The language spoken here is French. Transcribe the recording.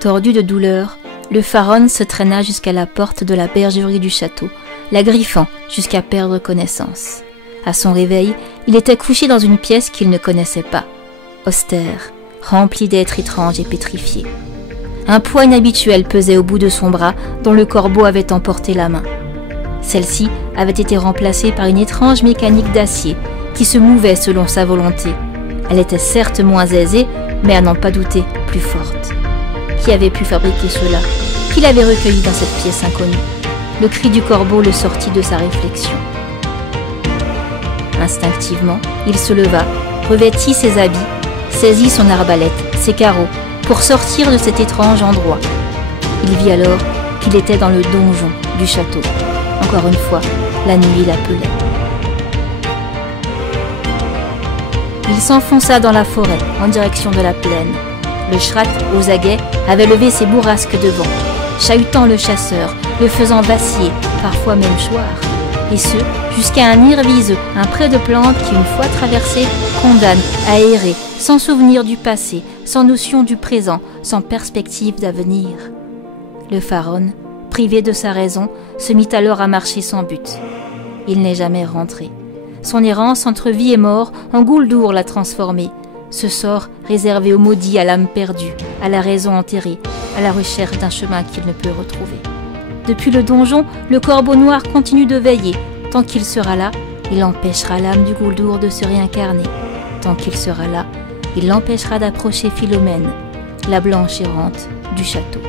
Tordu de douleur, le pharaon se traîna jusqu'à la porte de la bergerie du château, la griffant jusqu'à perdre connaissance. À son réveil, il était couché dans une pièce qu'il ne connaissait pas, austère, remplie d'êtres étranges et pétrifiés. Un poids inhabituel pesait au bout de son bras dont le corbeau avait emporté la main. Celle-ci avait été remplacée par une étrange mécanique d'acier qui se mouvait selon sa volonté. Elle était certes moins aisée, mais à n'en pas douter, plus forte. Qui avait pu fabriquer cela? Qui l'avait recueilli dans cette pièce inconnue? Le cri du corbeau le sortit de sa réflexion. Instinctivement, il se leva, revêtit ses habits, saisit son arbalète, ses carreaux, pour sortir de cet étrange endroit. Il vit alors qu'il était dans le donjon du château. Encore une fois, la nuit l'appelait. Il s'enfonça dans la forêt, en direction de la plaine. Le Shrat, aux aguets, avait levé ses bourrasques de vent, chahutant le chasseur, le faisant vaciller, parfois même choir. Et ce, jusqu'à un Irvise, un pré de plantes qui, une fois traversé, condamne à errer, sans souvenir du passé, sans notion du présent, sans perspective d'avenir. Le pharaon, privé de sa raison, se mit alors à marcher sans but. Il n'est jamais rentré. Son errance entre vie et mort en Gouldour l'a transformé. Ce sort réservé aux maudits, à l'âme perdue, à la raison enterrée, à la recherche d'un chemin qu'il ne peut retrouver. Depuis le donjon, le corbeau noir continue de veiller. Tant qu'il sera là, il empêchera l'âme du Gouldour de se réincarner. Tant qu'il sera là, il l'empêchera d'approcher Philomène, la blanche errante du château.